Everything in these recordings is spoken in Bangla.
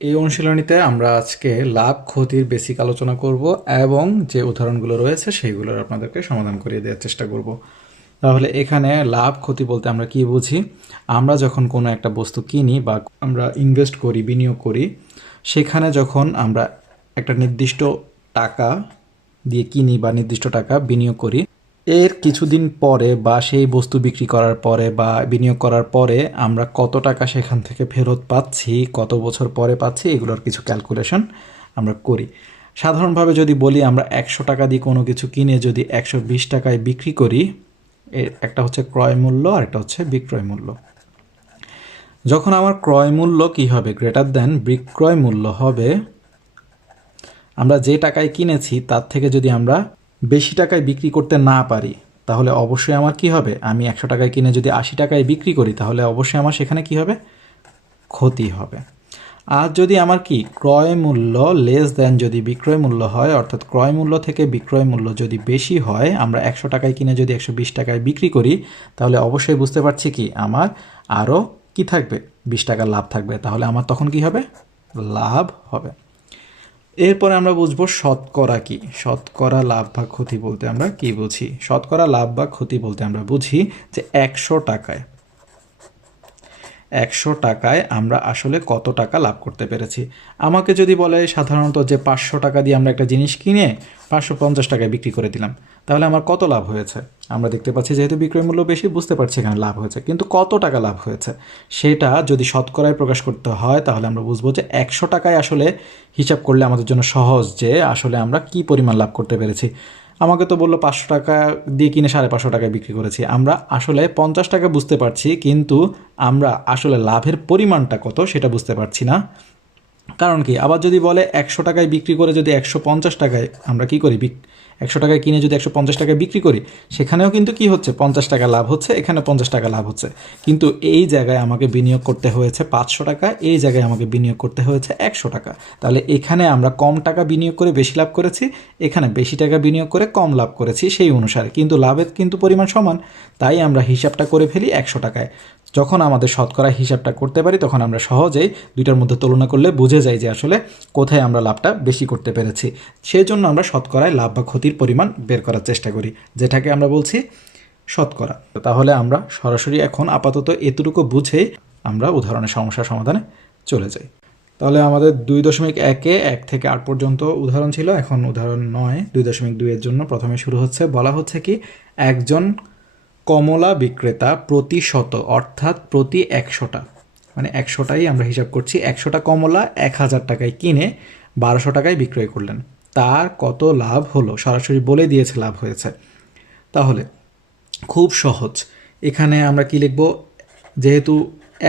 এই অনুশীলনীতে আমরা আজকে লাভ ক্ষতির বেসিক আলোচনা করব এবং যে উদাহরণগুলো রয়েছে সেইগুলোর আপনাদেরকে সমাধান করিয়ে দেওয়ার চেষ্টা করব। তাহলে এখানে লাভ ক্ষতি বলতে আমরা কি বুঝি? আমরা যখন কোনো একটা বস্তু কিনি বা আমরা ইনভেস্ট করি, বিনিয়োগ করি, সেখানে যখন আমরা একটা নির্দিষ্ট টাকা দিয়ে কিনি বা নির্দিষ্ট টাকা বিনিয়োগ করি, এর কিছুদিন পরে বা সেই বস্তু বিক্রি করার পরে বা বিনিয়োগ করার পরে আমরা কত টাকা সেখান থেকে ফেরত পাচ্ছি, কত বছর পরে পাচ্ছি, এগুলোর কিছু ক্যালকুলেশন আমরা করি। সাধারণভাবে যদি বলি, আমরা 100 টাকা দিয়ে কোনো কিছু কিনে যদি 120 টাকায় বিক্রি করি, এর একটা হচ্ছে ক্রয় মূল্য আর একটা হচ্ছে বিক্রয় মূল্য। যখন আমার ক্রয় মূল্য কি হবে? গ্রেটার দ্যান বিক্রয় মূল্য হবে, আমরা যে টাকায় কিনেছি তার থেকে যদি আমরা বেশি টাকায় বিক্রি করতে না পারি, তাহলে অবশ্যই আমার কি হবে? আমি 100 টাকায় কিনে যদি 80 টাকায় বিক্রি করি, তাহলে অবশ্যই আমার সেখানে কি হবে? ক্ষতি হবে। আর যদি আমার কি ক্রয় মূল্য লেস দেন যদি বিক্রয় মূল্য হয়, অর্থাৎ ক্রয় মূল্য থেকে বিক্রয় মূল্য যদি বেশি হয়, আমরা 100 টাকায় কিনে যদি 120 টাকায় বিক্রি করি, তাহলে অবশ্যই বুঝতে পারছি কি আমার আরও কি থাকবে? 20 টাকার লাভ থাকবে। তাহলে আমার তখন কি হবে? লাভ হবে। এরপরে আমরা বুঝবো শতকরা কি। শতকরা লাভ বা ক্ষতি বলতে আমরা কি বুঝি? শতকরা লাভ বা ক্ষতি বলতে আমরা বুঝি যে 100 টাকায় আমরা আসলে কত টাকা লাভ করতে পেরেছি। আমাকে যদি বলে সাধারণত যে 500 টাকা দিয়ে আমরা একটা জিনিস কিনে 550 টাকায় বিক্রি করে দিলাম, তাহলে আমার কত লাভ হয়েছে? আমরা দেখতে পাচ্ছি যেহেতু বিক্রয় মূল্য বেশি, বুঝতে পারছি এখানে লাভ হয়েছে, কিন্তু কত টাকা লাভ হয়েছে সেটা যদি শতকরায় প্রকাশ করতে হয়, তাহলে আমরা বুঝবো যে 100 টাকায় আসলে হিসাব করলে আমাদের জন্য সহজ যে আসলে আমরা কি পরিমাণ লাভ করতে পেরেছি। আমাকে তো বললো 500 টাকা দিয়ে কিনে 550 টাকায় বিক্রি করেছি, আমরা আসলে 50 টাকা বুঝতে পারছি, কিন্তু আমরা আসলে লাভের পরিমাণটা কত সেটা বুঝতে পারছি না। কারণ কি? আবার যদি বলে 100 টাকায় বিক্রি করে যদি 150 টাকায় আমরা কি করি, 100 টাকায় কিনে যদি 150 টাকায় বিক্রি করি, সেখানেও কিন্তু কি হচ্ছে? 50 টাকা লাভ হচ্ছে, এখানে 50 টাকা লাভ হচ্ছে। কিন্তু এই জায়গায় আমাকে বিনিয়োগ করতে হয়েছে 500 টাকা, এই জায়গায় আমাকে বিনিয়োগ করতে হয়েছে 100 টাকা। তাহলে এখানে আমরা কম টাকা বিনিয়োগ করে বেশি লাভ করেছি, এখানে বেশি টাকা বিনিয়োগ করে কম লাভ করেছি সেই অনুসারে, কিন্তু লাভের কিন্তু পরিমাণ সমান। তাই আমরা হিসাবটা করে ফেলি 100 টাকায়। যখন আমাদের শতকরা হিসাবটা করতে পারি, তখন আমরা সহজেই দুইটার মধ্যে তুলনা করলে বুঝে যাই যে আসলে কোথায় আমরা লাভটা বেশি করতে পেরেছি। সেই জন্য আমরা শতকরায় লাভ বা ক্ষতির পরিমাণ বের করার চেষ্টা করি, যেটাকে আমরা বলছি শতকরা। তাহলে আমরা সরাসরি এখন আপাতত এতটুকু বুঝেই আমরা উদাহরণের সমস্যার সমাধানে চলে যাই। তাহলে আমাদের 2.1-এ 1 থেকে 8 পর্যন্ত উদাহরণ ছিল, এখন উদাহরণ 9 2.2 এর জন্য প্রথমে শুরু হচ্ছে। বলা হচ্ছে কি, একজন কমলা বিক্রেতা প্রতি শত, অর্থাৎ প্রতি 100টা, মানে 100টাই আমরা হিসাব করছি, 100টা কমলা 1000 টাকায় কিনে 1200 টাকায় বিক্রয় করলেন। তার কত লাভ হলো? সরাসরি বলে দিয়েছে লাভ হয়েছে। তাহলে খুব সহজ, এখানে আমরা কি লিখব? যেহেতু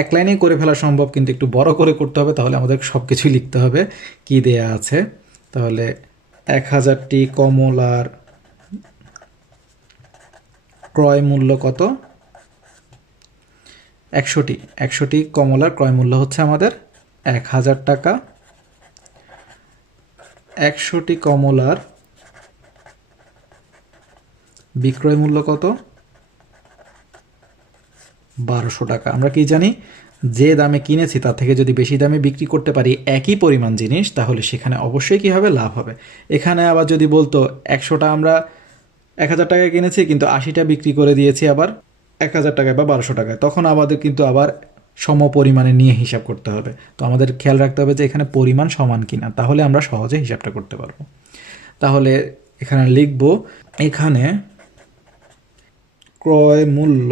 এক লাইনেই করে ফেলা সম্ভব, কিন্তু একটু বড় করে করতে হবে, তাহলে আমাদের সব কিছুই লিখতে হবে। কি দেয়া আছে? তাহলে 1000টি কমলার ক্রয় মূল্য কত? 100টি কমলার ক্রয় মূল্য হচ্ছে আমাদের 1000 টাকা। 100টি কমলার বিক্রয় মূল্য কত? 1200 টাকা। আমরা কি জানি? যে দামে কিনেছি তার থেকে যদি বেশি দামে বিক্রি করতে পারি একই পরিমাণ জিনিস, তাহলে সেখানে অবশ্যই কি হবে? লাভ হবে। এখানে আবার যদি বলতো 100টা আমরা 1000 টাকায় কিনেছি, কিন্তু 80টা বিক্রি করে দিয়েছি আবার 1000 টাকায় বা 1200 টাকায়, তখন আমাদের কিন্তু আবার সম পরিমাণে নিয়ে হিসাব করতে হবে। তো আমাদের খেয়াল রাখতে হবে যে এখানে পরিমাণ সমান কিনা, তাহলে আমরা সহজে হিসাবটা করতে পারবো। তাহলে এখানে লিখব, এখানে ক্রয় মূল্য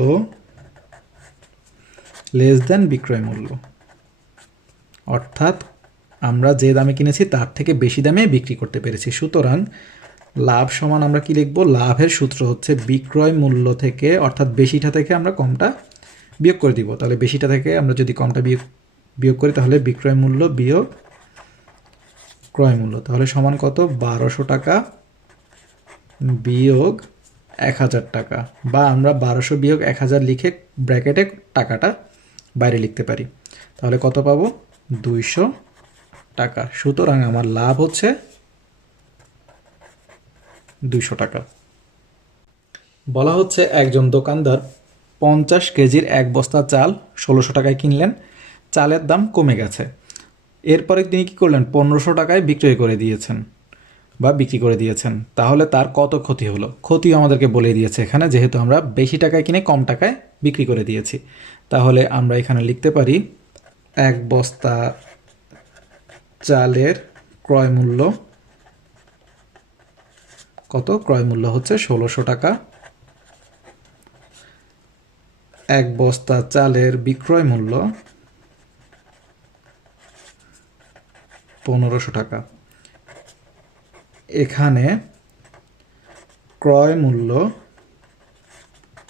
লেস দেন বিক্রয় মূল্য, অর্থাৎ আমরা যে দামে কিনেছি তার থেকে বেশি দামে বিক্রি করতে পেরেছি। সুতরাং লাভ সমান আমরা কি লিখব? লাভের সূত্র হচ্ছে বিক্রয় মূল্য থেকে, অর্থাৎ বেশিটা থেকে আমরা কমটা বিয়োগ করে দিব। তাহলে বেশিটা থেকে আমরা যদি কমটা বিয়োগ করি, তাহলে বিক্রয় মূল্য বিয়োগ ক্রয় মূল্য, তাহলে সমান কত? 1200 টাকা বিয়োগ 1000 টাকা, বা আমরা 1200 বিয়োগ 1000 লিখে ব্র্যাকেটে টাকাটা বাইরে লিখতে পারি। তাহলে কত পাবো? 200 টাকা। সুতরাং আমার লাভ হচ্ছে 200 টাকা। বলা হচ্ছে একজন দোকানদার 50 কেজির এক বস্তা চাল 1600 টাকায় কিনলেন, চালের দাম কমে গেছে, এরপরে তিনি কী করলেন, 1500 টাকায় বিক্রয় করে দিয়েছেন বা বিক্রি করে দিয়েছেন। তাহলে তার কত ক্ষতি হলো? ক্ষতিও আমাদেরকে বলে দিয়েছে এখানে, যেহেতু আমরা বেশি টাকায় কিনে কম টাকায় বিক্রি করে দিয়েছি। তাহলে আমরা এখানে লিখতে পারি 1 বস্তা চালের ক্রয় মূল্য কত? ক্রয় মূল্য হচ্ছে 1600 টাকা। 1 বস্তা চালের বিক্রয় মূল্য 1500 টাকা। এখানে ক্রয় মূল্য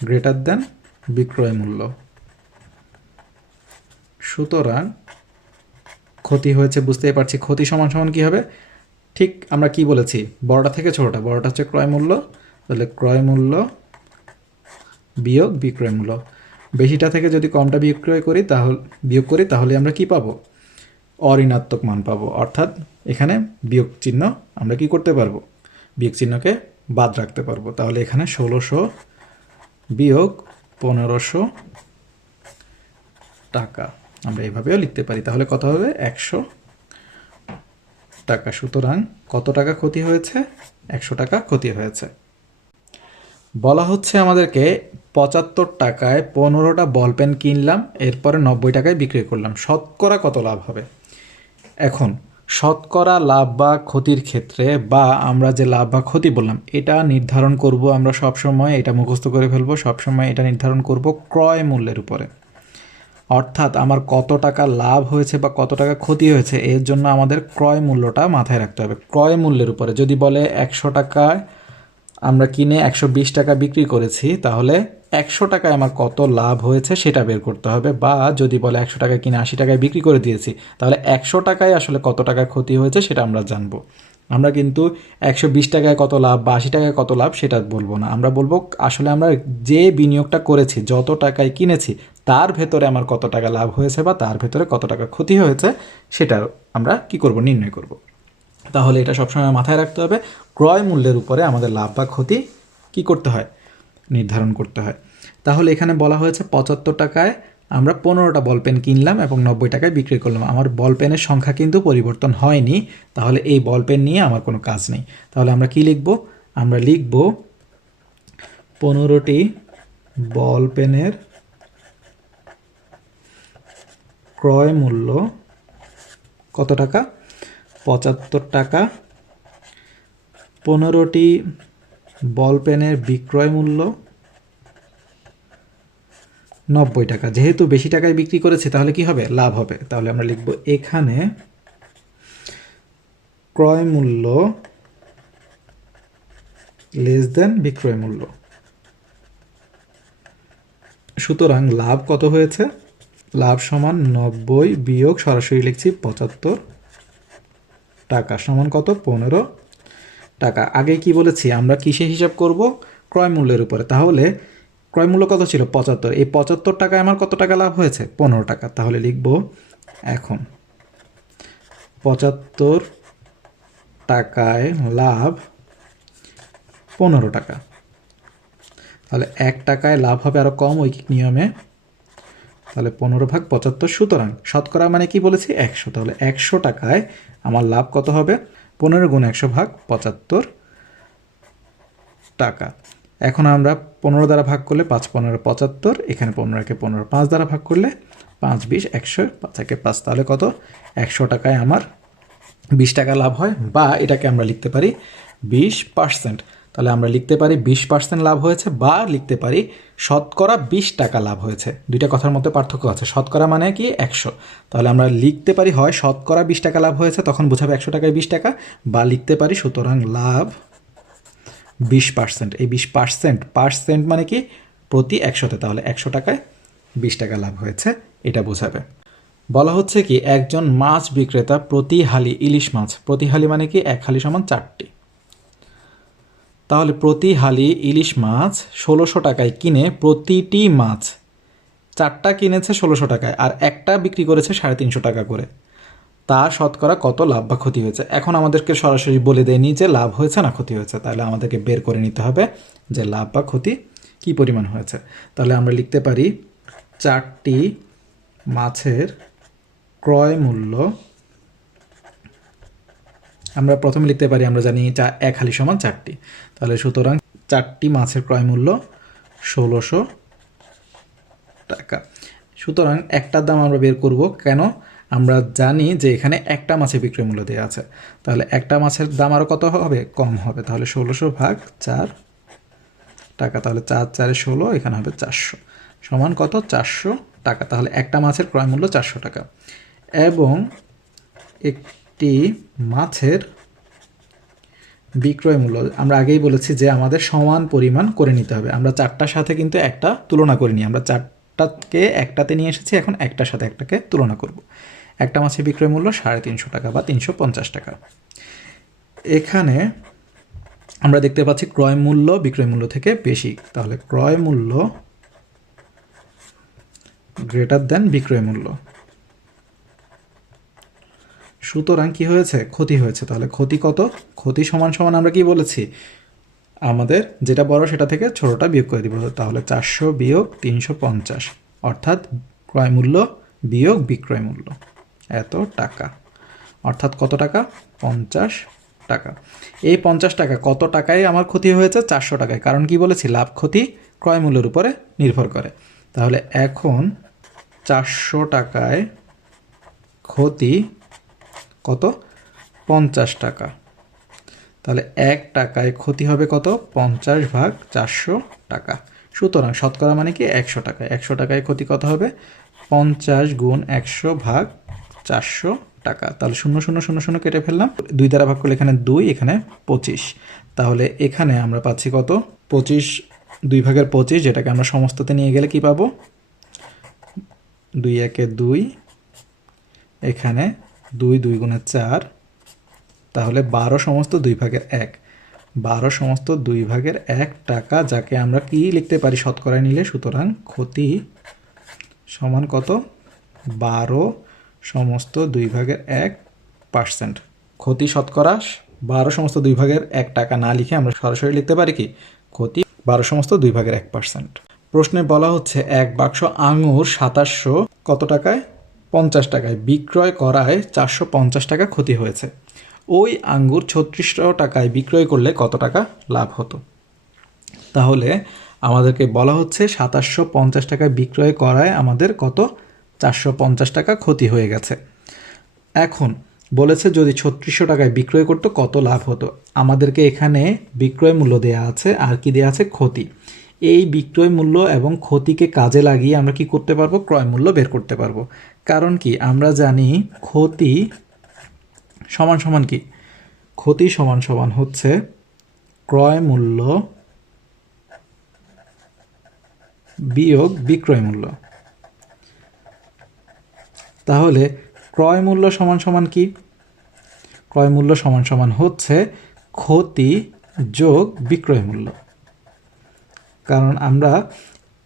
গ্রেটার দেন বিক্রয় মূল্য, সুতরাং ক্ষতি হয়েছে বুঝতেই পারছি। ক্ষতি সমান সমান কী হবে? ঠিক আমরা কি বলেছি, বড়টা থেকে ছোটটা, বড়টা হচ্ছে ক্রয় মূল্য, তাহলে ক্রয় মূল্য বিয়োগ বিক্রয় মূল্য। বেশিটা থেকে যদি কমটা বিয়োগ করি তাহলে আমরা কি পাবো? অঋণাত্মক মান পাবো। অর্থাৎ এখানে বিয়োগ চিহ্ন আমরা কি করতে পারবো? বিয়োগ চিহ্নকে বাদ রাখতে পারবো। তাহলে এখানে 1600 বিয়োগ 1500 টাকা আমরা এইভাবেও লিখতে পারি। তাহলে কত হবে? 100 টাকা। সুতরাং কত টাকা ক্ষতি হয়েছে? 100 টাকা ক্ষতি হয়েছে। বলা হচ্ছে আমাদেরকে 75 টাকায় 15টা বল পেন কিনলাম, এরপরে 90 টাকায় বিক্রি করলাম, শতকরা কত লাভ হবে? এখন শতকরা লাভ বা ক্ষতির ক্ষেত্রে, বা আমরা যে লাভ বা ক্ষতি বললাম, এটা নির্ধারণ করব আমরা সবসময়, এটা মুখস্থ করে ফেলবো, সবসময় এটা নির্ধারণ করব ক্রয় মূল্যের উপরে। অর্থাৎ আমার কত টাকা লাভ হয়েছে বা কত টাকা ক্ষতি হয়েছে, এর জন্য আমাদের ক্রয় মূল্যটা মাথায় রাখতে হবে। ক্রয় মূল্যের উপরে যদি বলে 100 টাকায় আমরা কিনে 120 টাকা বিক্রি করেছি, তাহলে 100 টাকায় আমার কত লাভ হয়েছে সেটা বের করতে হবে। বা যদি বলে 100 টাকায় কিনে 80 টাকায় বিক্রি করে দিয়েছি, তাহলে 100 টাকায় আসলে কত টাকা ক্ষতি হয়েছে সেটা আমরা জানবো। আমরা কিন্তু 120 টাকায় কত লাভ বা 80 টাকায় কত লাভ সেটা বলবো না। আমরা বলবো আসলে আমরা যে বিনিয়োগটা করেছি, যত টাকায় কিনেছি, তার ভেতরে আমার কত টাকা লাভ হয়েছে বা তার ভেতরে কত টাকা ক্ষতি হয়েছে সেটা আমরা কি করব? নির্ণয় করব। তাহলে এটা সবসময় মাথায় রাখতে হবে, ক্রয় মূল্যের উপরে আমাদের লাভ বা ক্ষতি কি করতে হয়? নির্ধারণ করতে হয়। তাহলে এখানে বলা হয়েছে 75 টাকায় আমরা 15টা বল পেন কিনলাম এবং 90 টাকায় বিক্রি করলাম। আমার বল পেনের সংখ্যা কিন্তু পরিবর্তন হয়নি, তাহলে এই বল পেন নিয়ে আমার কোনো কাজ নেই। তাহলে আমরা কি লিখব? আমরা লিখব 15টি বল পেনের ক্রয় মূল্য কত টাকা? 75 টাকা। 15টি বল পেনের বিক্রয় মূল্য 90 টাকা। যেহেতু বেশি টাকায় বিক্রি করেছে তাহলে কি হবে? লাভ হবে। তাহলে আমরা লিখব এখানে ক্রয় মূল্য লেস দেন বিক্রয় মূল্য। সুতরাং লাভ কত হয়েছে? লাভ সমান 90 বিয়োগ সরাসরি লিখছি 75 টাকা সমান কত? 15 টাকা। আগে কি বলেছি? আমরা কিসে হিসাব করব? ক্রয় মূল্যের উপরে। তাহলে ক্রয় মূল্য কত ছিল? 75। এই 75 টাকায় আমার কত টাকা লাভ হয়েছে? 15 টাকা। তাহলে লিখব এখন 75 টাকায় লাভ 15 টাকা। তাহলে 1 টাকায় লাভ হবে আরও কম ঐকিক নিয়মে, তাহলে 15 ভাগ 75। সুতরাং শতকরা মানে কি বলেছি? 100। তাহলে 100 টাকায় আমার লাভ কত হবে? 15 গুণ 100 ভাগ 75 টাকা। এখন আমরা 15 দ্বারা ভাগ করলে 5 15 75, এখানে 15কে 15 5 দ্বারা ভাগ করলে 5 20 100, 5 একে 5, তাহলে কত? 100 টাকায় আমার 20 টাকা লাভ হয়, বা এটাকে আমরা লিখতে পারি 20%। তাহলে আমরা লিখতে পারি 20% লাভ হয়েছে, বা লিখতে পারি শতকরা 20 টাকা লাভ হয়েছে। দুইটা কথার মধ্যে পার্থক্য আছে। শতকরা মানে কি? 100। তাহলে আমরা লিখতে পারি হয় শতকরা 20 টাকা লাভ হয়েছে, তখন বোঝাবে 100 টাকায় 20 টাকা, বা লিখতে পারি সুতরাং লাভ 20%। এই 20% মানে কি? প্রতি 100-তে। তাহলে 100 টাকায় 20 টাকা লাভ হয়েছে, এটা বোঝাবে। বলা হচ্ছে কি একজন মাছ বিক্রেতা প্রতি হালি ইলিশ মাছ, প্রতি হালি মানে কি? 1 হালি সমান 4টি। তাহলে প্রতি হালি ইলিশ মাছ 1600 টাকায় কিনে প্রতিটি মাছ 4টা কিনেছে 1600 টাকায়, আর একটা বিক্রি করেছে 350 টাকা করে। তার শতকরা কত লাভ বা ক্ষতি হয়েছে? এখন আমাদেরকে সরাসরি বলে দেয়নি যে লাভ হয়েছে না ক্ষতি হয়েছে, তাহলে আমাদেরকে বের করে নিতে হবে যে লাভ বা ক্ষতি কী পরিমাণ হয়েছে। তাহলে আমরা লিখতে পারি 4টি মাছের ক্রয় মূল্য আমরা প্রথমে লিখতে পারি, আমরা জানি এক হালি সমান 4টি, তাহলে সুতরাং 4টি মাছের ক্রয় মূল্য 1600 টাকা। সুতরাং একটার দাম আমরা বের করব, কেন? আমরা জানি যে এখানে একটা মাছের বিক্রয় মূল্য দেওয়া আছে, তাহলে একটা মাছের দাম আরও কত হবে? কম হবে। তাহলে 1600 ভাগ 4 টাকা, তাহলে 4 4 16, এখানে হবে 400 সমান কত? 400 টাকা। তাহলে একটা মাছের ক্রয় মূল্য 400 টাকা। এবং একটি মাছের বিক্রয় মূল্য আমরা আগেই বলেছি যে আমাদের সমান পরিমাণ করে নিতে হবে। আমরা 4টার সাথে কিন্তু একটা তুলনা করিনি, আমরা 4টাকে একটাতে নিয়ে এসেছি, এখন একটার সাথে একটাকে তুলনা করব। একটা মাছের বিক্রয় মূল্য 350 টাকা বা 350 টাকা। এখানে আমরা দেখতে পাচ্ছি ক্রয় মূল্য বিক্রয় মূল্য থেকে বেশি, তাহলে ক্রয় মূল্য গ্রেটার দেন বিক্রয় মূল্য। সুতরাং কি হয়েছে? ক্ষতি হয়েছে। তাহলে ক্ষতি কত? ক্ষতি সমান সমান আমরা কি বলেছি? আমাদের যেটা বড় সেটা থেকে ছোটটা বিয়োগ করে দিব। তাহলে 400 বিয়োগ 350, অর্থাৎ ক্রয় মূল্য বিয়োগ বিক্রয় মূল্য এত টাকা, অর্থাৎ কত টাকা? 50 টাকা। এই 50 টাকা কত টাকায় আমার ক্ষতি হয়েছে? 400 টাকায়। কারণ কি বলেছি? লাভ ক্ষতি ক্রয় মূল্যের উপরে নির্ভর করে। তাহলে এখন 400 টাকায় ক্ষতি কত? 50 টাকা। তাহলে 1 টাকায় ক্ষতি হবে কত? 50 ভাগ 400 টাকা। সুতরাং শতকরা মানে কি? 100 টাকা। 100 টাকায় ক্ষতি কত হবে? 50 গুণ 100 ভাগ 400 টাকা। তাহলে 0 0 0 0 কেটে ফেললাম, 2 দ্বারা ভাগ করলে এখানে 2, এখানে 25। তাহলে এখানে আমরা পাচ্ছি কত? 25, 2 ভাগের 25, যেটাকে আমরা সমস্ততে নিয়ে গেলে কি পাবো? 2 একে 2, এখানে 2 2 গুণে 4, তাহলে 12 সমস্ত 2 ভাগের 1, 12 সমস্ত 2 ভাগের 1 টাকা, যাকে আমরা কি লিখতে পারি শতকরায় নিলে? সুতরাং ক্ষতি সমান কত? 12 সমস্ত 2 ভাগের 1%। ক্ষতি শতকরা 12 সমস্ত 2 ভাগের 1 টাকা না লিখে আমরা সরাসরি লিখতে পারি কি? ক্ষতি 12 সমস্ত 2 ভাগের 1%। প্রশ্নে বলা হচ্ছে 1 বাক্স আঙুর 2700 কত টাকায়? 50 টাকায় বিক্রয় করায় 450 টাকা ক্ষতি হয়েছে। ওই আঙ্গুর 3600 টাকায় বিক্রয় করলে কত টাকা লাভ হতো? তাহলে আমাদেরকে বলা হচ্ছে 2750 টাকায় বিক্রয় করায় আমাদের কত? 450 টাকা ক্ষতি হয়ে গেছে। এখন বলেছে যদি 3600 টাকায় বিক্রয় করতো কত লাভ হতো। আমাদেরকে এখানে বিক্রয় মূল্য দেয়া আছে, আর কি দেয়া আছে? ক্ষতি। এই বিক্রয় মূল্য এবং ক্ষতিকে কাজে লাগিয়ে আমরা কি করতে পারবো? ক্রয় মূল্য বের করতে পারবো। কারণ কি? আমরা জানি ক্ষতি সমান সমান কি? ক্ষতি সমান সমান হচ্ছে ক্রয় মূল্য বিয়োগ বিক্রয় মূল্য। তাহলে ক্রয় মূল্য সমান সমান কি? ক্রয় মূল্য সমান সমান হচ্ছে ক্ষতি যোগ বিক্রয় মূল্য। কারণ আমরা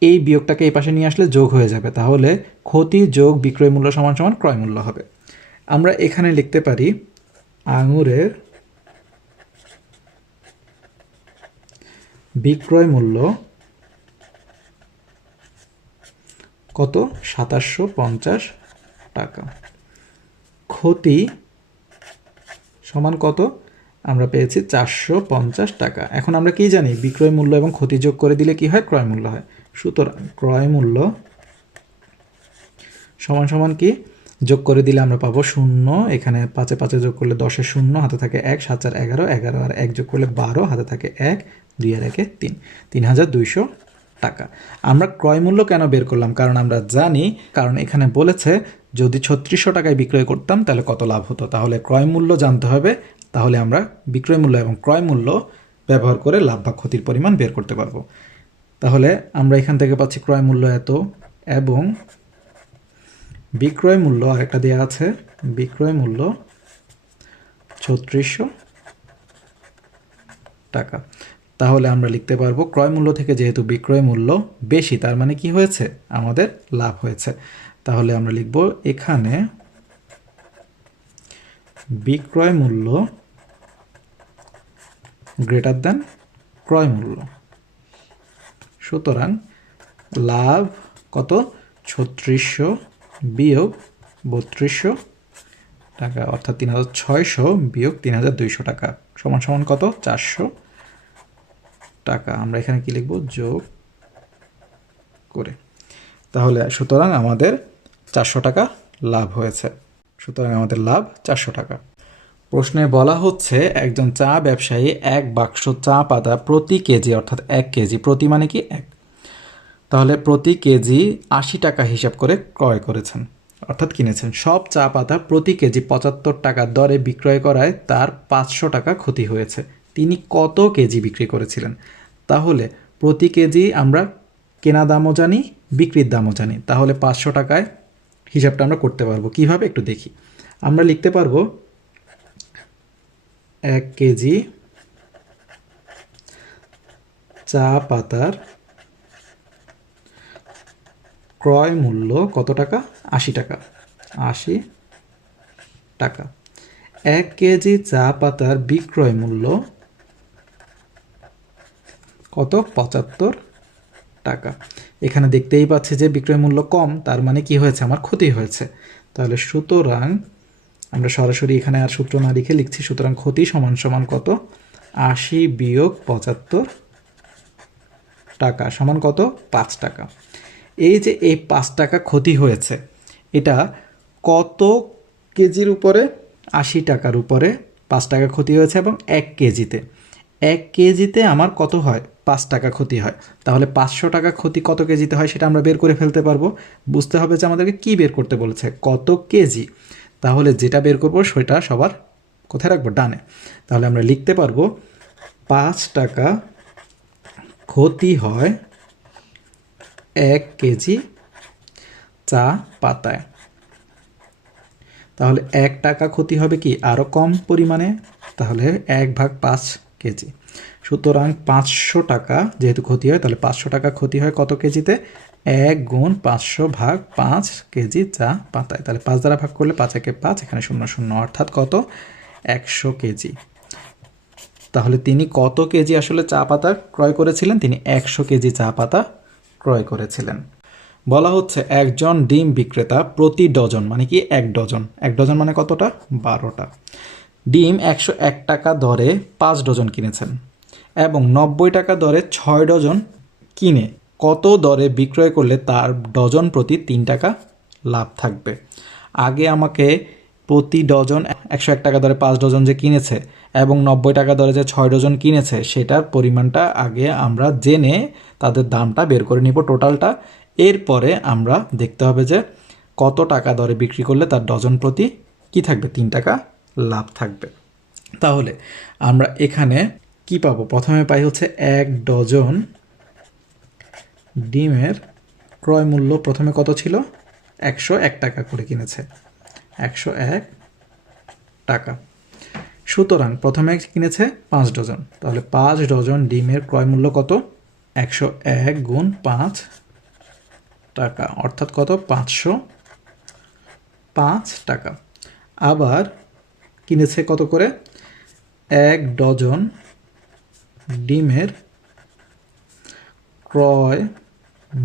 এই বিয়োগটাকে এই পাশে নিয়ে আসলে যোগ হয়ে যাবে, তাহলে ক্ষতি যোগ বিক্রয় মূল্য সমান সমান ক্রয় মূল্য হবে। আমরা এখানে লিখতে পারি আঙুরের বিক্রয় মূল্য কত? 2750 টাকা। ক্ষতি সমান কত? আমরা পেয়েছি 450 টাকা। এখন আমরা কি জানি? বিক্রয় মূল্য এবং ক্ষতি যোগ করে দিলে কি হয়? ক্রয় মূল্য হয়। সুতরাং ক্রয় মূল্য সমান সমান কি? যোগ করে দিলে আমরা পাবো 0, এখানে 5 এ 5 যোগ করলে 10 এ 0, হাতে থাকে 1, 7 4 11, 11 আর 1 যোগ করলে 12, হাতে থাকে 1, 2 আর 1 3, 3200 টাকা। আমরা ক্রয় মূল্য কেন বের করলাম? কারণ আমরা জানি, কারণ এখানে বলেছে যদি 3600 টাকায় বিক্রয় করতাম তাহলে কত লাভ হতো। তাহলে ক্রয় মূল্য জানতে হবে, তাহলে আমরা বিক্রয় মূল্য এবং ক্রয় মূল্য ব্যবহার করে লাভ বা ক্ষতির পরিমাণ বের করতে পারবো। তাহলে আমরা এখান থেকে পাচ্ছি ক্রয় মূল্য এত এবং বিক্রয় মূল্য আরেকটা দেওয়া আছে, বিক্রয় মূল্য 3600 টাকা। তাহলে আমরা লিখতে পারবো ক্রয় মূল্য থেকে যেহেতু বিক্রয় মূল্য বেশি, তার মানে কি হয়েছে? আমাদের লাভ হয়েছে। তাহলে আমরা লিখব এখানে বিক্রয় মূল্য গ্রেটার দ্যান ক্রয় মূল্য। সুতরাং লাভ কত? 3600 বিয়োগ 3200 টাকা, অর্থাৎ 3600 বিয়োগ 3200 টাকা সমান সমান কত? 400 টাকা। আমরা এখানে কি লিখব? যোগ করে। তাহলে সুতরাং আমাদের 400 টাকা লাভ হয়েছে। সুতরাং আমাদের লাভ 400 টাকা। প্রশ্নে বলা হচ্ছে একজন চা ব্যবসায়ী এক বাক্স চা পাতা প্রতি কেজি, অর্থাৎ 1 কেজি, প্রতি মানে কি 1, তাহলে প্রতি কেজি 80 টাকা হিসাব করে ক্রয় করেছেন, অর্থাৎ কিনেছেন। সব চা পাতা প্রতি কেজি 75 টাকা দরে বিক্রয় করায় তার 500 টাকা ক্ষতি হয়েছে। তিনি কত কেজি বিক্রি করেছিলেন? তাহলে প্রতি কেজি আমরা কেনা দামও জানি, বিক্রির দামও জানি, তাহলে 500 টাকায় হিসাবটা আমরা করতে পারবো। কিভাবে একটু দেখি। আমরা লিখতে পারবো 1 কেজি চা পাতার ক্রয় মূল্য কত টাকা? 80 টাকা। 80 টাকা। 1 কেজি চা পাতার বিক্রয় মূল্য কত? 75 টাকা। এখানে দেখতেই পাচ্ছি যে বিক্রয় মূল্য কম, তার মানে কি হয়েছে? আমার ক্ষতি হয়েছে। তাহলে সুতরাং আমরা সরাসরি এখানে আর সূত্র না লিখে লিখছি, সুতরাং ক্ষতি সমান সমান কত? 80 বিয়োগ 75 টাকা সমান কত? 5 টাকা। এই যে এই 5 টাকা ক্ষতি হয়েছে, এটা কত কেজির উপরে? 80 টাকার উপরে 5 টাকা ক্ষতি হয়েছে, এবং 1 কেজিতে 1 কেজিতে আমার কত হয়? 5 টাকা ক্ষতি হয়। তাহলে 500 টাকা ক্ষতি কত কেজিতে হয় সেটা আমরা বের করে ফেলতে পারবো। বুঝতে হবে যে আমাদেরকে কি বের করতে বলেছে, কত কেজি। তাহলে যেটা বের করবো সেটা সবার কোথায় রাখবো? ডানে। তাহলে আমরা লিখতে পারবো 5 টাকা ক্ষতি হয় 1 কেজি চা পাতায়। তাহলে 1 টাকা ক্ষতি হবে কি আরও কম পরিমাণে, তাহলে 1/5 কেজি। সুতরাং 500 টাকা যেহেতু ক্ষতি হয়, তাহলে 500 টাকা ক্ষতি হয় কত কেজিতে? 1 গুণ 500 ভাগ 5 কেজি চা পাতায়। তাহলে 5 দ্বারা ভাগ করলে 5 একে 5, এখানে 0 0, অর্থাৎ কত? 100 কেজি। তাহলে তিনি কত কেজি আসলে চা পাতা ক্রয় করেছিলেন? তিনি 100 কেজি চা পাতা ক্রয় করেছিলেন। বলা হচ্ছে একজন ডিম বিক্রেতা প্রতি ডজন মানে কি 1 ডজন, 1 ডজন মানে কতটা? 12টা ডিম 101 টাকা দরে 5 ডজন কিনেছেন এবং 90 টাকা দরে 6 ডজন কিনে কত দরে বিক্রয় করলে তার ডজন প্রতি 3 টাকা লাভ থাকবে? আগে আমাকে প্রতি ডজন 101 টাকা দরে 5 ডজন যে কিনেছে এবং 90 টাকা দরে যে 6 ডজন কিনেছে সেটার পরিমাণটা আগে আমরা জেনে তাদের দামটা বের করে নিব টোটালটা। এরপরে আমরা দেখতে হবে যে কত টাকা দরে বিক্রি করলে তার ডজন প্রতি কি থাকবে? 3 টাকা লাভ থাকবে। তাহলে আমরা এখানে কি পাবো? প্রথমে পাই হচ্ছে 1 ডজন ডিমের ক্রয় মূল্য প্রথমে কত ছিল? 101 টাকা করে কিনেছে, 101 টাকা। সুতরাং প্রথমে কিনেছে 5 ডজন, তাহলে 5 ডজন ডিমের ক্রয় মূল্য কত? 101 গুণ 5 টাকা, অর্থাৎ কত? 505 টাকা। আবার কিনেছে কত করে? 1 ডজন ডিমের ক্রয়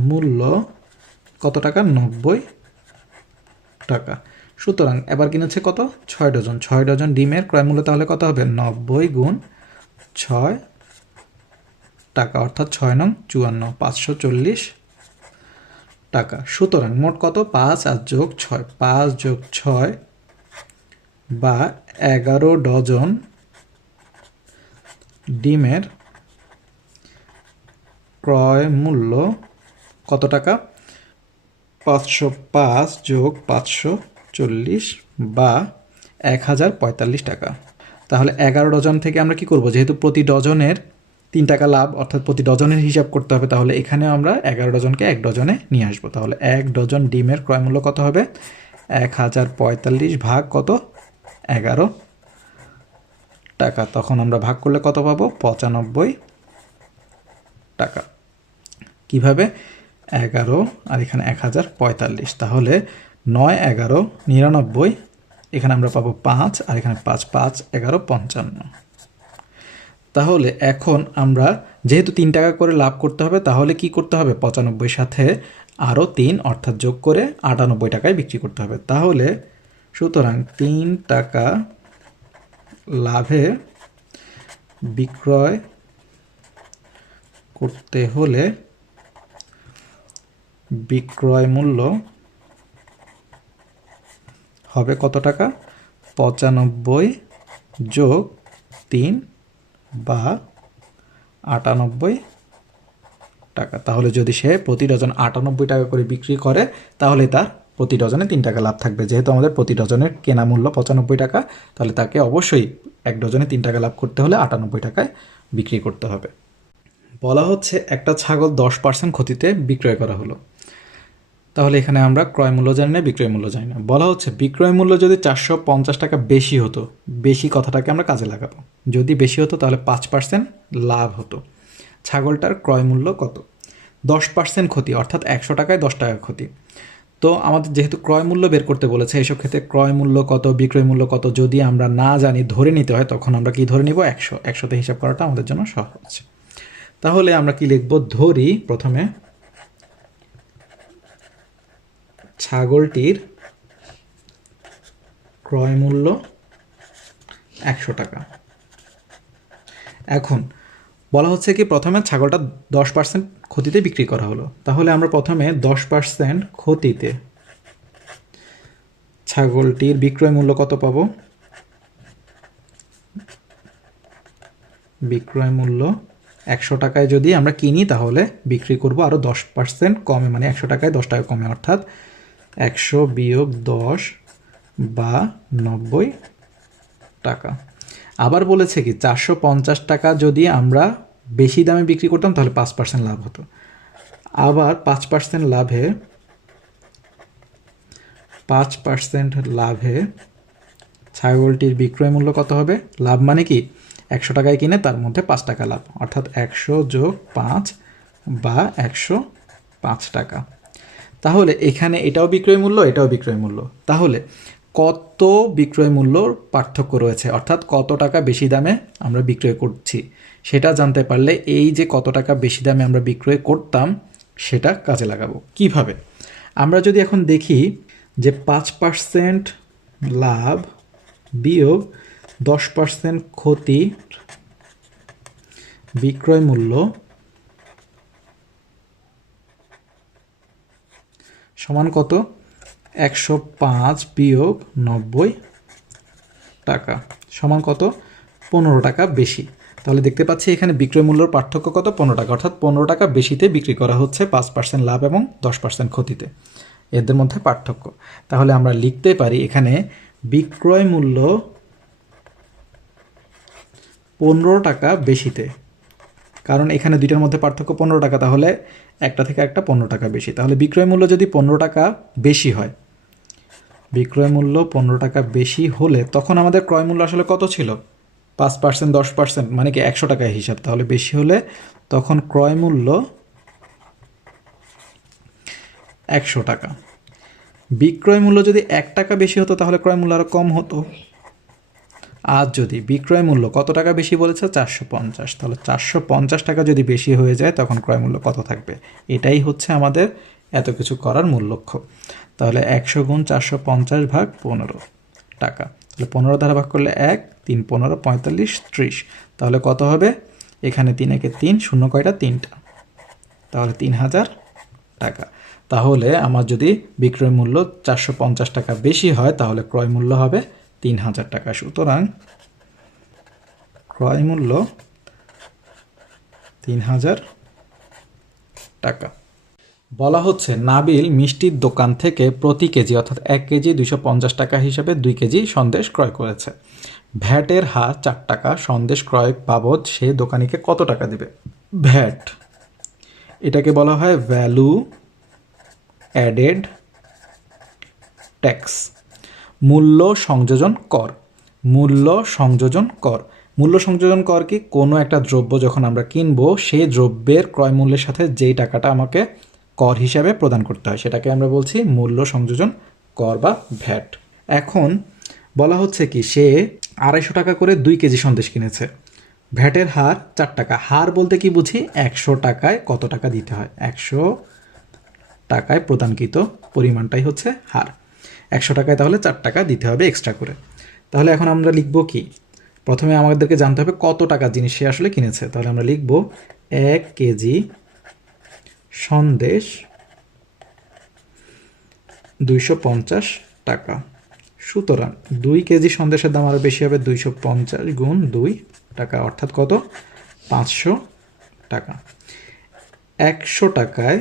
মূল্য কত টাকা? 90 টাকা। সুতরাং এবার কিনেছে কত? 6 ডজন, 6 ডজন ডিমের ক্রয় মূল্য তাহলে কত হবে? 90 গুণ 6 টাকা, অর্থাৎ 6 নং 54, 540 টাকা। সুতরাং মোট কত? 5 আর যোগ 6, 5 যোগ 6 বা 11 ডজন ডিমের ক্রয় মূল্য কত টাকা? 505 যোগ 540 বা 1045 টাকা। তাহলে 11 ডজন থেকে আমরা কি করব? যেহেতু প্রতি ডজনের 3 টাকা লাভ, অর্থাৎ প্রতি ডজনের হিসাব করতে হবে, তাহলে এখানে আমরা 11 ডজনকে 1 ডজনে নিয়ে আসবো। তাহলে 1 ডজন ডিমের ক্রয় মূল্য কত হবে? 1045 ভাগ কত? 11 টাকা। তখন আমরা ভাগ করলে কত পাবো? 95 টাকা। কিভাবে? 11 আর এখানে 1045, তাহলে 9 11 99, এখানে আমরা পাবো 5 আর এখানে 5 5 11 55। তাহলে এখন আমরা যেহেতু 3 টাকা করে লাভ করতে হবে, তাহলে কি করতে হবে? 95 সাথে আরও 3 অর্থাৎ যোগ করে 98 টাকায় বিক্রি করতে হবে। তাহলে সুতরাং 3 টাকা লাভে বিক্রয় করতে হলে বিক্রয় মূল্য হবে কত টাকা? 95 যোগ 3 বা 98 টাকা। তাহলে যদি সে প্রতি ডজন 98 টাকা করে বিক্রি করে তাহলে তার প্রতি ডজনে 3 টাকা লাভ থাকবে। যেহেতু আমাদের প্রতি ডজনের কেনা মূল্য 95 টাকা, তাহলে তাকে অবশ্যই এক ডজনে 3 টাকা লাভ করতে হলে 98 টাকায় বিক্রি করতে হবে। বলা হচ্ছে একটা ছাগল 10% ক্ষতিতে বিক্রয় করা হলো। তাহলে এখানে আমরা ক্রয় মূল্য জানি না, বিক্রয় মূল্য জানি না। বলা হচ্ছে বিক্রয় মূল্য যদি 450 টাকা বেশি হতো, বেশি কথাটাকে আমরা কাজে লাগাবো। যদি বেশি হতো তাহলে 5% লাভ হতো। ছাগলটার ক্রয় মূল্য কত? 10% ক্ষতি, অর্থাৎ 100 টাকায় 10 টাকা ক্ষতি। তো আমাদের যেহেতু ক্রয় মূল্য বের করতে বলেছে, এইসব ক্ষেত্রে ক্রয় মূল্য কত, বিক্রয় মূল্য কত যদি আমরা না জানি, ধরে নিতে হয়, তখন আমরা কি ধরে নিব? 100। 100তে হিসাব করাটা আমাদের জন্য সহজ। তাহলে আমরা কি লিখব? ধরি প্রথমে ছাগলটির ক্রয় মূল্য 100 টাকা। এখন বলা হচ্ছে কি প্রথমে ছাগলটা 10% ক্ষতিতে বিক্রি করা হলো। তাহলে আমরা প্রথমে 10% ক্ষতিতে ছাগলটির বিক্রয় মূল্য কত পাবো? বিক্রয় মূল্য 100 টাকায় যদি আমরা কিনি তাহলে বিক্রি করব আরও 10% কমে, মানে 100 টাকায় 10 টাকা কমে, অর্থাৎ 100 বিয়োগ 10 বা 90 টাকা। আবার বলেছে কি 450 টাকা যদি আমরা বেশি দামে বিক্রি করতাম তাহলে 5% লাভ হতো। আবার 5% লাভে 5% লাভে ছাগলটির বিক্রয় মূল্য কত হবে? লাভ মানে কি 100 টাকায় কিনে তার মধ্যে 5 টাকা লাভ, অর্থাৎ 100 যোগ 5 বা 105 টাকা। তাহলে এখানে এটাও বিক্রয় মূল্য, এটাও বিক্রয় মূল্য। তাহলে কত বিক্রয় মূল্যর পার্থক্য রয়েছে, অর্থাৎ কত টাকা বেশি দামে আমরা বিক্রয় করছি সেটা জানতে পারলে এই যে কত টাকা বেশি দামে আমরা বিক্রয় করতাম সেটা কাজে লাগাবো। কিভাবে? আমরা যদি এখন দেখি যে 5% লাভ বিয়োগ 10% ক্ষতি বিক্রয় মূল্য সমান কত? 105 বিয়োগ 90 টাকা সমান কত? 15 টাকা বেশি। তাহলে দেখতে পাচ্ছি এখানে বিক্রয় মূল্যর পার্থক্য কত? 15 টাকা, অর্থাৎ 15 টাকা বেশিতে বিক্রি করা হচ্ছে 5% লাভ এবং 10% ক্ষতিতে, এদের মধ্যে পার্থক্য। তাহলে আমরা লিখতে পারি এখানে বিক্রয় মূল্য 15 টাকা বেশিতে, কারণ এখানে দুইটার মধ্যে পার্থক্য 15 টাকা, তাহলে একটা থেকে একটা 15 টাকা বেশি। তাহলে বিক্রয় মূল্য যদি 15 টাকা বেশি হয়, বিক্রয় মূল্য 15 টাকা বেশি হলে তখন আমাদের ক্রয় মূল্য আসলে কত ছিল? 5% 10% মানে কি 100 টাকায় হিসাব। তাহলে বেশি হলে তখন ক্রয় মূল্য 100 টাকা। বিক্রয় মূল্য যদি 1 টাকা বেশি হতো তাহলে ক্রয় মূল্য আরও কম হতো। আর যদি বিক্রয় মূল্য কত টাকা বেশি বলেছে? 450, তাহলে 450 টাকা যদি বেশি হয়ে যায় তখন ক্রয় মূল্য কত থাকবে? এটাই হচ্ছে আমাদের এত কিছু করার মূল লক্ষ্য। তাহলে 100 গুণ 450 ভাগ 15 টাকা, তাহলে 15 দ্বারা ভাগ করলে 1, 3 15 45 30, তাহলে কত হবে? এখানে 3 একে 3, শূন্য কয়টা? 3টা, তাহলে 3000 টাকা। তাহলে আমার যদি বিক্রয় মূল্য 450 টাকা বেশি হয় তাহলে ক্রয় মূল্য হবে 3000 টাকা। সুতরাং ক্রয় মূল্য 3000 টাকা। বলা হচ্ছে নাবিল মিষ্টির দোকান থেকে প্রতি কেজি অর্থাৎ 1 কেজি 250 টাকা হিসাবে 2 কেজি সন্দেশ ক্রয় করেছে। ভ্যাটের হার 4 টাকা, সন্দেশ ক্রয় বাবদ সে দোকানিকে কত টাকা দেবে? ভ্যাট এটাকে বলা হয় ভ্যালু অ্যাডেড ট্যাক্স, মূল্য সংযোজন কর। মূল্য সংযোজন কর, মূল্য সংযোজন কর কি? কোনো একটা দ্রব্য যখন আমরা কিনবো সেই দ্রব্যের ক্রয় মূল্যের সাথে যেই টাকাটা আমাকে কর হিসাবে প্রদান করতে হয় সেটাকে আমরা বলছি মূল্য সংযোজন কর বা ভ্যাট। এখন বলা হচ্ছে কি সে 250 টাকা করে 2 কেজি সন্দেশ কিনেছে। ভ্যাটের হার 4 টাকা। হার বলতে কি বুঝি? 100 টাকায় কত টাকা দিতে হয়, 100 টাকায় প্রদানকৃত পরিমাণটাই হচ্ছে হার। 100 টাকায় তাহলে 4 টাকা দিতে হবে এক্সট্রা করে। তাহলে এখন আমরা লিখব কি, প্রথমে আমাদেরকে জানতে হবে কত টাকার জিনিস সে আসলে কিনেছে। তাহলে আমরা লিখব 1 কেজি সন্দেশ 250 টাকা। সুতরাং 2 কেজি সন্দেশের দাম আরও বেশি হবে, 250 গুণ 2 টাকা, অর্থাৎ কত, 500 টাকা। 100 টাকায়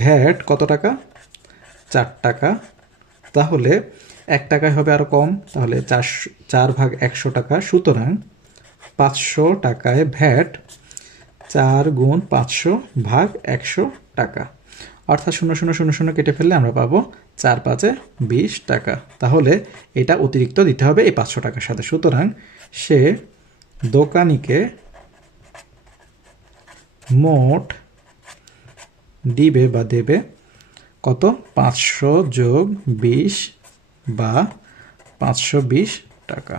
ভ্যাট কত টাকা, 4 টাকা। তাহলে 1 টাকায় হবে আরও কম, তাহলে 4 ভাগ 100 টাকা। সুতরাং 500 টাকায় ভ্যাট 4 গুণ 500 ভাগ 100 টাকা, অর্থাৎ 0,000 কেটে ফেললে আমরা পাবো 4 5-এ 20 টাকা। তাহলে এটা অতিরিক্ত দিতে হবে এই 500 টাকার সাথে। সুতরাং সে দোকানিকে মোট দিবে বা দেবে কত, 500 যোগ 20 বা 520 টাকা।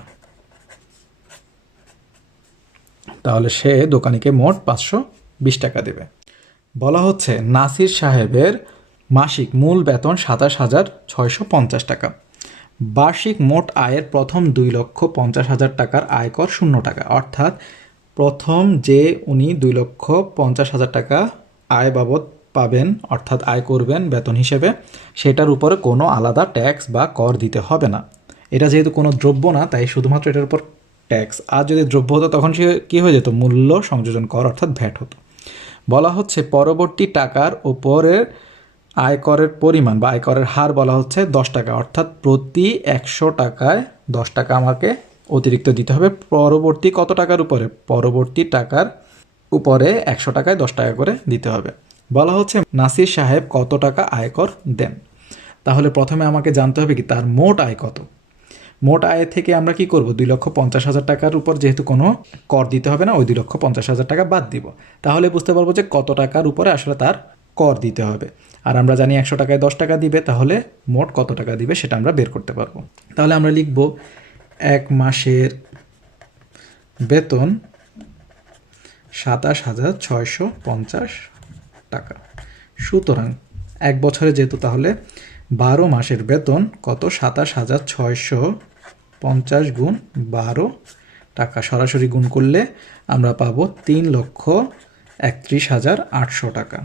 তাহলে সে দোকানিকে মোট 520 টাকা দেবে। বলা হচ্ছে নাসির সাহেবের মাসিক মূল বেতন 27,650 টাকা। বার্ষিক মোট আয়ের প্রথম 2,50,000 টাকার আয়কর 0 টাকা, অর্থাৎ প্রথম যে উনি 2,50,000 টাকা আয় বাবদ পাবেন, অর্থাৎ আয় করবেন বেতন হিসেবে, সেটার উপরে কোনো আলাদা ট্যাক্স বা কর দিতে হবে না। এটা যেহেতু কোনো দ্রব্য না, তাই শুধুমাত্র এটার উপর ট্যাক্স। আর যদি দ্রব্য হতো তখন সে কী হয়ে যেত, মূল্য সংযোজন কর অর্থাৎ ভ্যাট হতো। বলা হচ্ছে পরবর্তী টাকার উপরের আয়করের পরিমাণ বা আয়করের হার বলা হচ্ছে 10 টাকা, অর্থাৎ প্রতি 100 টাকায় 10 টাকা আমাকে অতিরিক্ত দিতে হবে। পরবর্তী কত টাকার উপরে, পরবর্তী টাকার উপরে 100 টাকায় 10 টাকা করে দিতে হবে। বলা হচ্ছে নাসির সাহেব কত টাকা আয়কর দেন। তাহলে প্রথমে আমাকে জানতে হবে কি, তার মোট আয় কত। মোট আয় থেকে আমরা কি করব, 2,50,000 টাকার উপর যেহেতু কোনো কর দিতে হবে না, ওই 2,50,000 টাকা বাদ দিব। তাহলে বুঝতে পারবো যে কত টাকার উপরে আসলে তার কর দিতে হবে। আর আমরা জানি 100 টাকায় 10 টাকা দিবে, তাহলে মোট কত টাকা দিবে সেটা আমরা বের করতে পারবো। তাহলে আমরা লিখব 1 মাসের বেতন 27,650 টাকা। সুতরাং 1 বছরে যেহেতু, তাহলে 12 মাসের বেতন কত, 27,650 গুণ 12 টাকা। সরাসরি গুণ করলে আমরা পাবো 3,31,800 টাকা।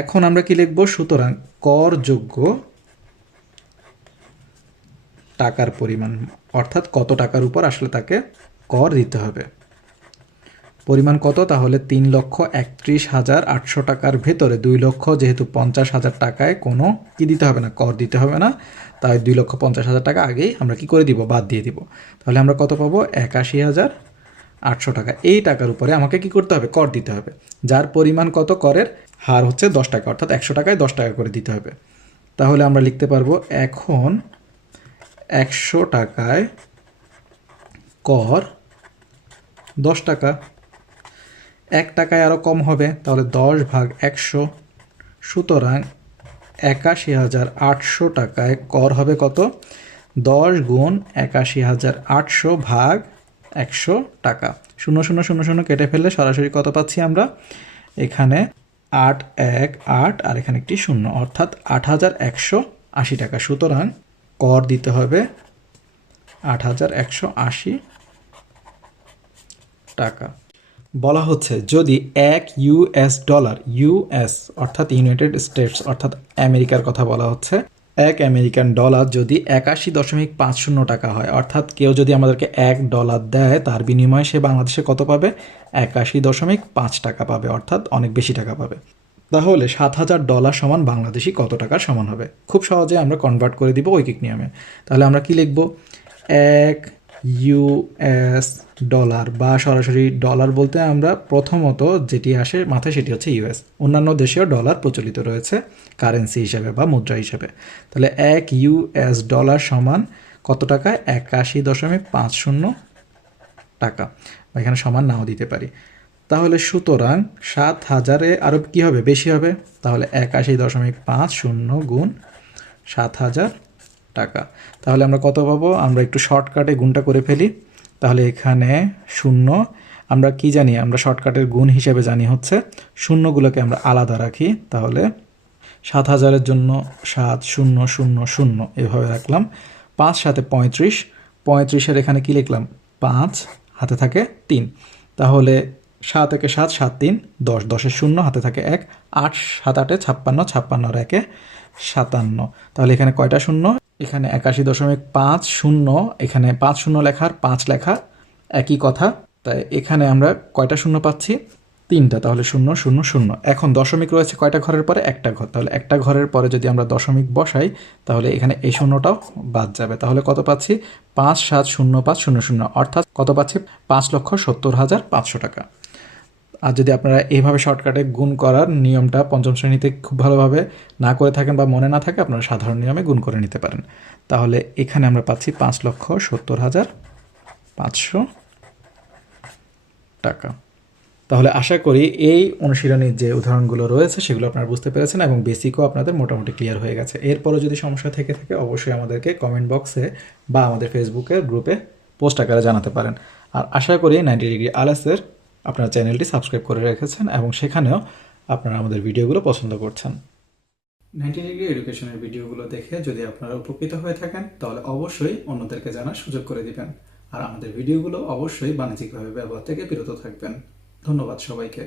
এখন আমরা কি লিখব, সুতরাং করযোগ্য টাকার পরিমাণ, অর্থাৎ কত টাকার উপর আসলে তাকে কর দিতে হবে। পরিমাণ কত, তাহলে 3,31,800 টাকার ভেতরে 2,00,000 যেহেতু 50,000 টাকায় কোনো কি দিতে হবে না, কর দিতে হবে না, তাই 2,50,000 টাকা আগেই আমরা কি করে দিব, বাদ দিয়ে দিব। তাহলে আমরা কত পাবো, 81,800 টাকা। এই টাকার উপরে আমাকে কি করতে হবে, কর দিতে হবে, যার পরিমাণ কত, করের হার হচ্ছে 10 টাকা, অর্থাৎ 100 টাকায় 10 টাকা করে দিতে হবে। তাহলে আমরা লিখতে পারবো এখন 100 টাকায় কর 10 টাকা। 1 টাকায় আরও কম হবে, তাহলে 10 ভাগ 100। সুতরাং 81,800 টাকায় কর হবে কত, 10 গুণ 81,800 ভাগ 100 টাকা। 0,000 কেটে ফেললে সরাসরি কত পাচ্ছি আমরা, এখানে 8 1 8 আর এখানে একটি 0, অর্থাৎ 8,180 টাকা। সুতরাং কর দিতে হবে 8,180 টাকা। বলা হচ্ছে যদি $1 ইউএস অর্থাৎ ইউনাইটেড স্টেটস অর্থাৎ আমেরিকার কথা বলা হচ্ছে, $1 যদি 81.50 টাকা হয়, অর্থাৎ কেউ যদি আমাদেরকে $1 দেয়, তার বিনিময়ে সে বাংলাদেশে কত পাবে, 81.5 টাকা পাবে, অর্থাৎ অনেক বেশি টাকা পাবে। তাহলে $7,000 সমান বাংলাদেশি কত টাকার সমান হবে। খুব সহজে আমরা কনভার্ট করে দিব ঐকিক নিয়মে। তাহলে আমরা কি লিখব, $1 বা সরাসরি ডলার বলতে আমরা প্রথমত যেটি আসে মাথায় সেটি হচ্ছে ইউএস। অন্যান্য দেশেও ডলার প্রচলিত রয়েছে কারেন্সি হিসাবে বা মুদ্রা হিসাবে। তাহলে $1 সমান কত টাকায়, 81.50 টাকা। এখানে সমান নাও দিতে পারি। তাহলে সুতরাং 7,000-এ আরও কী হবে, বেশি হবে। তাহলে 81.50 গুণ 7,000 টাকা। তাহলে আমরা কত পাবো, আমরা একটু শর্টকাটে গুণটা করে ফেলি। তাহলে এখানে 0, আমরা কি জানি, আমরা শর্টকাটের গুণ হিসেবে জানি হচ্ছে শূন্যগুলোকে আমরা আলাদা রাখি। তাহলে 7,000-এর জন্য 7 0 0 0 এভাবে রাখলাম। 5 7 35, 35-এর এখানে কি লিখলাম 5, হাতে থাকে 3, তাহলে 7 একে 7, 7 3 10, 10-এর 0 হাতে থাকে 1, 8 7 8 56, 56 আর 1 57, তাহলে এখানে কয়টা শূন্য, এখানে 81.50, এখানে 5 শূন্য লেখার 5 লেখা একই কথা, তাই এখানে আমরা কয়টা শূন্য পাচ্ছি 3টা, তাহলে 0 0 0। এখন দশমিক রয়েছে কয়টা ঘরের পরে, একটা ঘর, তাহলে একটা ঘরের পরে যদি আমরা দশমিক বসাই তাহলে এখানে এই শূন্যটাও বাদ যাবে, তাহলে কত পাচ্ছি 570500, অর্থাৎ কত পাচ্ছি 5,70,500 টাকা। আর যদি আপনারা এইভাবে শর্টকাটে গুণ করার নিয়মটা পঞ্চম শ্রেণীতে খুব ভালোভাবে না করে থাকেন বা মনে না থাকে, আপনারা সাধারণ নিয়মে গুণ করে নিতে পারেন। তাহলে এখানে আমরা পাচ্ছি 5,70,500 টাকা। তাহলে আশা করি এই অনুশীলনীর যে উদাহরণগুলো রয়েছে সেগুলো আপনারা বুঝতে পেরেছেন এবং বেসিকও আপনাদের মোটামুটি ক্লিয়ার হয়ে গেছে। এরপরও যদি সমস্যা থেকে থাকে অবশ্যই আমাদেরকে কমেন্ট বক্সে বা আমাদের ফেসবুকের গ্রুপে পোস্ট আকারে জানাতে পারেন। আর আশা করি 90 ডিগ্রি আলাসের আপনারা চ্যানেলটি সাবস্ক্রাইব করে রেখেছেন এবং সেখানেও আপনারা আমাদের ভিডিওগুলো পছন্দ করছেন। 90 ডিগ্রি এডুকেশনের ভিডিওগুলো দেখে যদি আপনারা উপকৃত হয়ে থাকেন তাহলে অবশ্যই অন্যদেরকে জানার সুযোগ করে দিবেন। আর আমাদের ভিডিওগুলো অবশ্যই বাণিজ্যিকভাবে ব্যবহার থেকে বিরত থাকবেন। ধন্যবাদ সবাইকে।